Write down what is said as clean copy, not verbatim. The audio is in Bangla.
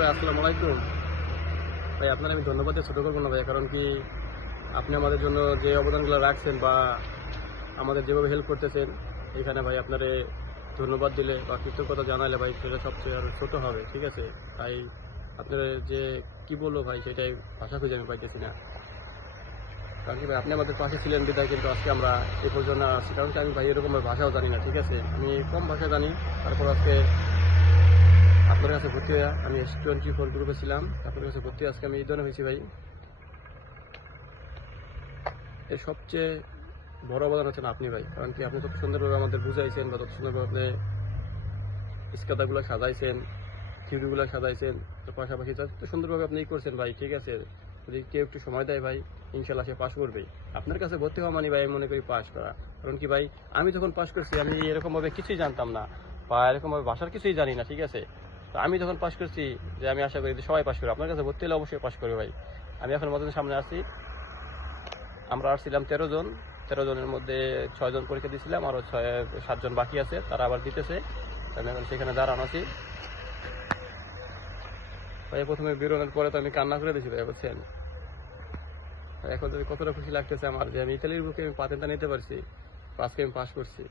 ভাই আসসালামু আলাইকুম। ভাই আপনার আমি ধন্যবাদ ছোট করবো না ভাই, কারণ কি আপনি আমাদের জন্য যে অবদানগুলো রাখছেন বা আমাদের যেভাবে হেল্প করতেছেন, এখানে ভাই আপনারে ধন্যবাদ দিলে বা কৃতজ্ঞতা জানালে ভাই সেটা সবচেয়ে আরো ছোট হবে, ঠিক আছে? তাই আপনার যে কি বলবো ভাই, সেটাই ভাষা খুঁজে আমি পাইতেছি না। কারণ কি ভাই আপনি আমাদের পাশে ছিলেন বিদায় কিন্তু আজকে আমরা এই পর্যন্ত আসছি, কারণ কি আমি ভাই এরকম ভাষাও জানি না, ঠিক আছে? আমি কম ভাষা জানি, তারপর আজকে আপনার কাছে ভর্তি হয়ে আমি S24 গ্রুপে ছিলাম, আপনার কাছে ভর্তি আজকে আমি এই ধরনের হয়েছি ভাই। এর সবচেয়ে বড় অবদান হচ্ছেন আপনি ভাই, কারণ কি আপনি তত সুন্দরভাবে আমাদের বুঝাইছেন বা তত সুন্দরভাবে আপনি স্কাদাগুলো সাজাইছেন, থিওরিগুলো সাজাইছেন, তো পাশাপাশি তত সুন্দরভাবে আপনি করছেন ভাই, ঠিক আছে? যদি কেউ একটু সময় দেয় ভাই, ইনশাল্লাহ সে পাশ করবেই। আপনার কাছে ভর্তি হওয়া মানে ভাই আমি মনে করি পাশ করা। কারণ কি ভাই আমি যখন পাশ করছি আমি এরকমভাবে কিছুই জানতাম না বা এরকমভাবে ভাষার কিছুই জানি না, ঠিক আছে? তো আমি যখন পাশ করছি যে আমি আশা করি যে সবাই পাশ করবে, আপনার কাছে ভর্তি হলে অবশ্যই পাশ করবে ভাই। আমি এখন মধ্যে সামনে আসছি, আমরা আসছিলাম 13 জন, 13 জনের মধ্যে 6 জন পরীক্ষা দিয়েছিলাম, আরো 7 জন বাকি আছে, তারা আবার দিতেছে। আমি এখন সেখানে দাঁড়ানো আছি ভাই। প্রথমে বেরোনোর পরে তো আমি কান্না করে দিয়েছি ভাই, বুঝছেন? এখন যদি কতটা খুশি লাগতেছে আমার যে আমি ইতালির বুকে আমি পাতেনটা নিতে পারছি, আজকে আমি পাস করছি।